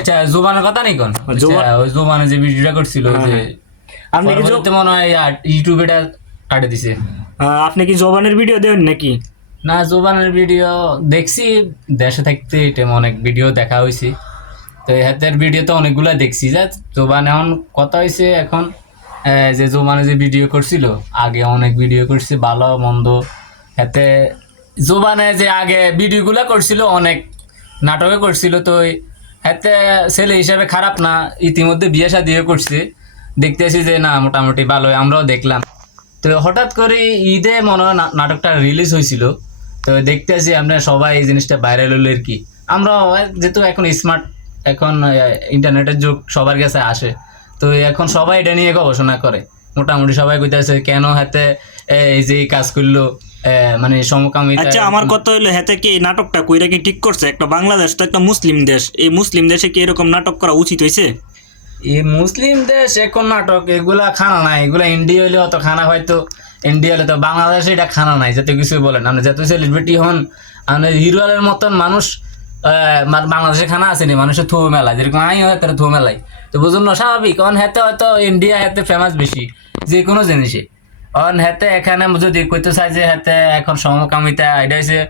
আচ্ছা জোবানের কথা নেই কোন? জোবান- আচ্ছা, ওই জোবানে যে ভিডিওটা করছিল হ্যাঁ, যে হ্যাঁ। আপনি কি মনে হয় ইউটিউবে এটা কাটে দিছে। আপনি কি জবানের ভিডিও দেন নাকি? না জোবানের ভিডিও দেখছি দেশে থাকতে এটা অনেক ভিডিও দেখা হয়েছে তো হাতের ভিডিও তো অনেকগুলা দেখছি যে জোবান এখন কথা হয়েছে এখন যে জোবানে যে ভিডিও করছিল আগে অনেক ভিডিও করছে ভালো মন্দ। হাতে জোবানে যে আগে ভিডিওগুলা করছিল অনেক নাটকে করছিল তো হাতে ছেলে হিসাবে খারাপ না, ইতিমধ্যে বিয়ে শাদিও করছে। দেখতেছি যে না, মোটামুটি ভালোই, আমরাও দেখলাম। তো হঠাৎ করে ঈদে মনে হয় নাটকটা রিলিজ হয়েছিল। তো দেখতে আছি আমরা সবাই এই জিনিসটা ভাইরাল হলো আর কি। আমরা যেহেতু এখন স্মার্ট এখন ইন্টারনেটের যুগ, সবার কাছে আসে। তো এখন সবাই এটা নিয়ে গবেষণা করে। মোটামুটি সবাই কইতেছে, কেন হাতে এই যে কাজ করল? মানে সমকামিতা আচ্ছা আমার কথা হইল হেতে কি এই নাটকটা কইরা কি ঠিক করছে? একটা বাংলাদেশ তো একটা মুসলিম দেশ। এই মুসলিম দেশে কি এরকম নাটক করা উচিত হয়েছে এই মুসলিম দেশ এখন নাটক এগুলা খানা নাই। এগুলা ইন্ডিয়া হলে অত খানা হয়তো ইন্ডিয়া হলে তো বাংলাদেশে এটা খানা নাই যত কিছু বলেন। আপনি যত সেলিব্রিটি হন আপনি হিরোয়ালের মতন মানুষ বাংলাদেশে খানা আসেনি মানুষের থু মেলায়। যেরকম আই হয় তারা থু মেলায়। তো বুঝুন না স্বাভাবিক। কারণ হেতে হয়তো ইন্ডিয়া হেতে ফেমাস বেশি যে কোনো জিনিসে। অন হেতে এখানে যদি কইতে চাই যে হেতে এখন সমকামিতা এটা হচ্ছে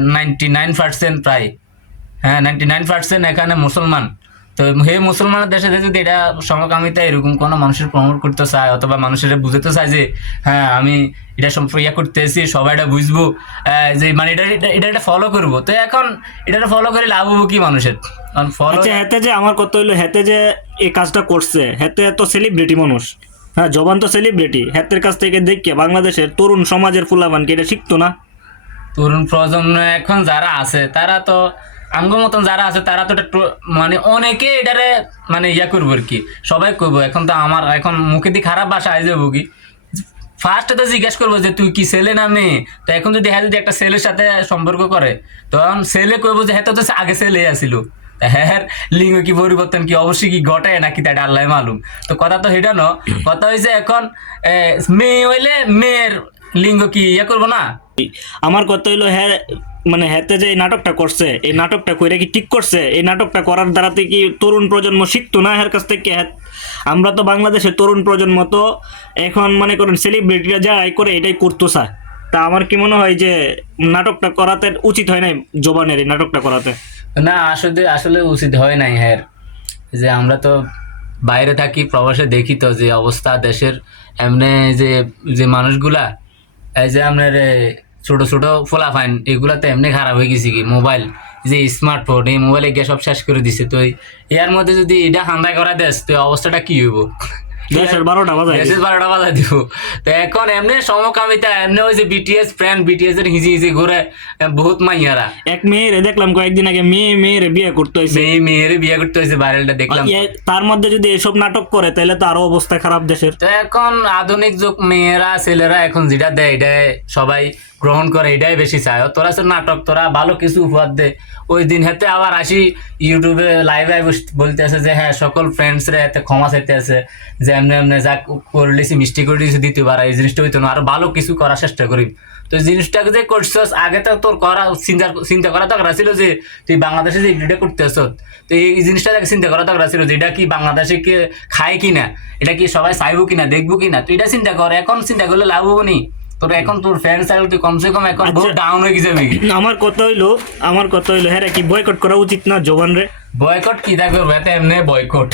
নাইনটি নাইন পার্সেন্ট প্রায়। হ্যাঁ নাইনটি নাইন পার্সেন্ট এখানে মুসলমান। তো হে মুসলমানের দেশে যদি এটা সমকামিতা এরকম কোনো মানুষের প্রমোট করতে চায় অথবা মানুষের বুঝতে চায় যে হ্যাঁ আমি এটা সম্পর্কে ইয়া করতেছি, সবাই এটা বুঝব যে মানে এটা, এটা- এটা ফলো করব। তো এখন এটা ফলো করে লাভ হব কি মানুষের? ফলো আচ্ছা হেতে যে আমার কথা হইল, হেতে যে এই কাজটা করছে, হেতে তো সেলিব্রিটি মানুষ। হ্যাঁ জবান তো সেলিব্রিটি হেতের কাছ থেকে দেখে বাংলাদেশের তরুণ সমাজের ফুলাবানকে এটা শিখতো না। তরুণ প্রজন্ম এখন যারা আছে, তারা তো আমগো মতন যারা আছে, তারা তো মানে অনেকে এটারে মানে ইয়া করব আর কি, সবাই করব। এখন তো আমার, এখন মুখে দিয়ে খারাপ ভাষা আই যাব কি? ফার্স্টে তো জিজ্ঞেস করব যে, তুই কি ছেলে না মেয়ে? তো এখন যদি হ্যাঁ যদি একটা ছেলের সাথে সম্পর্ক করে, তখন ছেলে করব যে হ্যাঁ তো আগে ছেলে আসিল হ্যাঁ লিঙ্গ কি পরিবর্তন কি অবশ্যই কি ঘটে নাকি তাটা আল্লাহ মালুম। তো কথা তো সেটা ন কথা হয়েছে এখন মেয়ে হইলে মেয়ের লিঙ্গ কি ইয়ে করব না? আমার কথা হইল হ্যাঁ মানে হেতে যে এই নাটকটা করছে এই নাটকটা কইরা কি ঠিক করছে? এই নাটকটা করার দ্বারাতে কি তরুণ প্রজন্ম শিখতো না এর কাছ থেকে? হ্যাঁ, আমরা তো বাংলাদেশের তরুণ প্রজন্ম তো এখন মনে করেন সেলিব্রিটিরা যারাই করে এটাই করতো চায় তা আমার কি মনে হয় যে নাটকটা করাতে উচিত হয় নাই জবানের এই নাটকটা করাতে? না, আসলে আসলে উচিত হয় নাই হ্যাঁ। যে আমরা তো বাইরে থাকি, প্রবাসে দেখি তো যে অবস্থা দেশের, এমনি যে যে মানুষগুলা, এই যে আপনার ছোট ছোট ফোলাফাইন এগুলা তো এমনি খারাপ হয়ে গেছে কি, মোবাইল, যে স্মার্টফোন এই মোবাইলে গিয়ে সব শেষ করে দিছে। তো এর মধ্যে যদি এটা হান্দা করা দেশ, তো অবস্থাটা কি হইব? দেশের বারোটা বাজায় দেশের বারোটা বাজা দিব। তো এখন এমনি সমকামিতা এমনি ওই যে বিটিএস ফ্রেন্ড বিটিএস এর হিজি হিজি ঘুরে বহুত মাইয়ারা। এক মেয়েরে দেখলাম কয়েকদিন আগে মেয়ে মেয়েরে বিয়ে করতে হয়েছে মেয়ে মেয়ের বিয়ে করতে হয়েছে ভাইরালটা দেখলাম। তার মধ্যে যদি এসব নাটক করে তাহলে তো আরও অবস্থা খারাপ দেশের। তো এখন আধুনিক যুগ মেয়েরা ছেলেরা এখন যেটা দেয় এটাই সবাই গ্রহণ করে এটাই বেশি চায়। তোরা নাটক তোরা ভালো কিছু উপহার দে। ওই দিন হাতে আবার আসি ইউটিউবে লাইভে বলতে আছে যে হ্যাঁ সকল ফ্রেন্ডসরা এতে ক্ষমা চাইতে আছে। যে এমনি এমনি যা করে দিয়েছি মিষ্টি করে দিয়েছি দিতে পারা এই জিনিসটা হইতো না। আরও ভালো কিছু করার চেষ্টা করি। তো জিনিসটাকে যে করছস, আগে তো তোর করা চিন্তা চিন্তা করা দরকার ছিল যে, তুই বাংলাদেশে যে ভিডিও করতে আসত তো এই জিনিসটা দেখে চিন্তা করা দরকার ছিল যে, এটা কি বাংলাদেশে কে খায় কিনা? এটা কি সবাই চাইব কিনা, দেখব কিনা? তুই এটা চিন্তা কর। এখন চিন্তা করলে লাভ হব নি। তোর এখন তোর ফ্রেন্ড সার্কেল তুই কমসে কম এখন বহুত ডাউন হয়ে গেছে আমার কথা হইল আমার কথা হইল হ্যাঁ কি বয়কট করা উচিত না জবান রে? বয়কট কি থাকবে এমনি বয়কট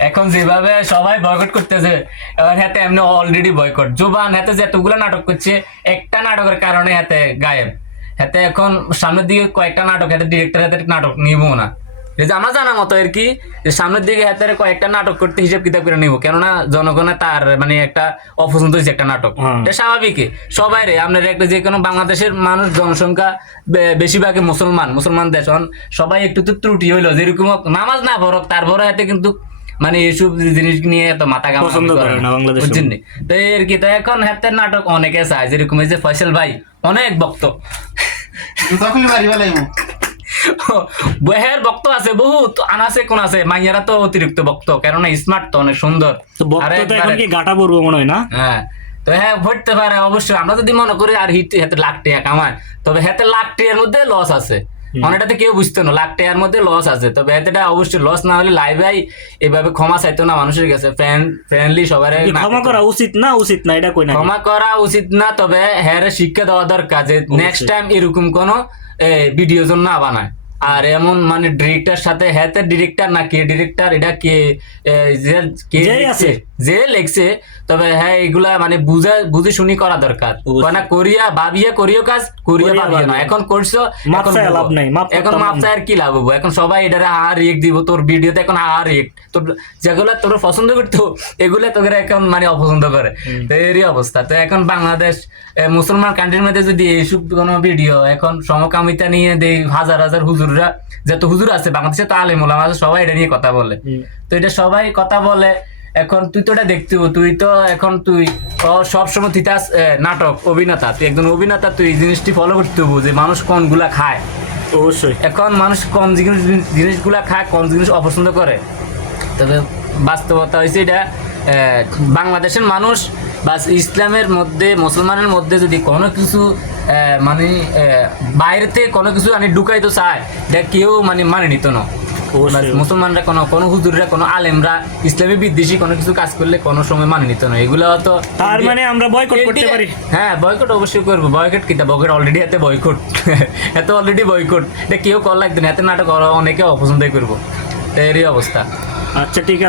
এখন যেভাবে সবাই বয়কট করতেছে এবার হাতে এমনি অলরেডি বয়কট জোবান হাতে নাটক করছে একটা নাটকের কারণে হাতে গায়েব। হাতে এখন সামনের দিকে কয়েকটা নাটক হাতে ডিরেক্টর হাতে নাটক নিবো না। যে আমার জানা মতো আর কি যে সামনের দিকে হাতে কয়েকটা নাটক করতে হিসাব কিতাব করে নিব। কেননা জনগণের তার মানে একটা অপছন্দ হয়েছে একটা নাটক। হ্যাঁ। এটা স্বাভাবিক সবাই রে আপনার একটা যে কোনো বাংলাদেশের মানুষ জনসংখ্যা বেশিরভাগই মুসলমান মুসলমান দেশ। হন সবাই একটু তো ত্রুটি হইল যেরকম হোক, নামাজ না পড়ক তারপরে হাতে কিন্তু মানে এইসব জিনিস নিয়ে এত মাথা কামা পছন্দ করে না। বাংলাদেশের বুঝছেন তো এর কি তো এখন হাতের নাটক অনেকে চায় যেরকম এই যে ফয়সাল ভাই অনেক বক্ত তখন বহের বক্ত আছে বহুত। আনাছে কোন আছে? মাইয়ারা তো অতিরিক্ত বক্ত কেননা স্মার্ট তো অনেক সুন্দর এখন কি গাটা পড়ব মনে হয় না? হ্যাঁ। তো হ্যাঁ ভরতে পারে অবশ্যই। আমরা যদি মনে করি আর হিট হাতে লাখ টাকা কামায়। তবে হাতে লাখ টাকার মধ্যে লস আছে। অনেকটাতে কেউ বুঝতো না লাখ টাকার মধ্যে লস আছে। তবে অবশ্যই লস না হলে লাইভ এভাবে ক্ষমা চাইতো না মানুষের কাছে। ফ্রেন্ড ফ্রেন্ডলি সবার ক্ষমা করা উচিত না উচিত না এটা কই না? ক্ষমা করা উচিত না তবে হ্যাঁ শিক্ষা দেওয়া দরকার যে নেক্সট টাইম এরকম কোনো ভিডিও জন্য না বানায়। আর এমন মানে ডিরেক্টর সাথে হ্যাঁ ডিরেক্টর না কে? ডিরেক্টর এটা কে? কে আছে। যে লেখছে তবে হ্যাঁ এগুলা মানে বুঝা বুঝে শুনি করা দরকার। অবশ্যই। মানে করিয়া ভাবিয়ে করিও কাজ করিয়া ভাবিও না। এখন করছ এখন। লাভ নাই, এখন করতাম মাপ না। চাই কি লাভ হব? এখন সবাই এটারে আর রিয়েক্ট দিব তোর ভিডিওতে এখন আর রিয়েক্ট তোর যেগুলো তোর পছন্দ করতো এগুলো তোকে এখন মানে অপছন্দ করে। তো এরই অবস্থা। তো এখন বাংলাদেশ মুসলমান কান্ট্রির মধ্যে যদি এইসব কোনো ভিডিও এখন সমকামিতা নিয়ে দেই হাজার হাজার হুজুররা যত হুজুর আছে বাংলাদেশে তো আলেম ওলামা আছে সবাই এটা নিয়ে কথা বলে। তো এটা সবাই কথা বলে এখন তুই তো এটা দেখতে তুই তো এখন তুই সব সময় তুই তাস, নাটক অভিনেতা তুই একজন অভিনেতা তুই এই জিনিসটি ফলো করতে হব যে মানুষ কোনগুলা খায়। অবশ্যই। এখন মানুষ কম জিনিস জিনিসগুলা খায় কম জিনিস অপছন্দ করে? তবে বাস্তবতা হয়েছে এটা বাংলাদেশের মানুষ বা ইসলামের মধ্যে মুসলমানের মধ্যে যদি কোনো কিছু মানে আহ, বাইরে থেকে কোনো কিছু মানে ঢুকাইতে চায় এটা কেউ মানে মানে নিত না। মুসলমানরা কোনো কোনো হুজুররা কোনো আলেমরা ইসলামী বিদ্বেষী কোনো কিছু কাজ করলে কোনো সময় মানে নিত না এগুলো তো তার মানে আমরা বয়কট করতে পারি। হ্যাঁ বয়কট অবশ্যই করব। বয়কট কিতা? বয়কট অলরেডি এতে বয়কট এত অলরেডি বয়কট এটা কেউ কল লাগবে না এত নাটক অনেকে অপছন্দই করব। এরই অবস্থা। আচ্ছা ঠিক আছে।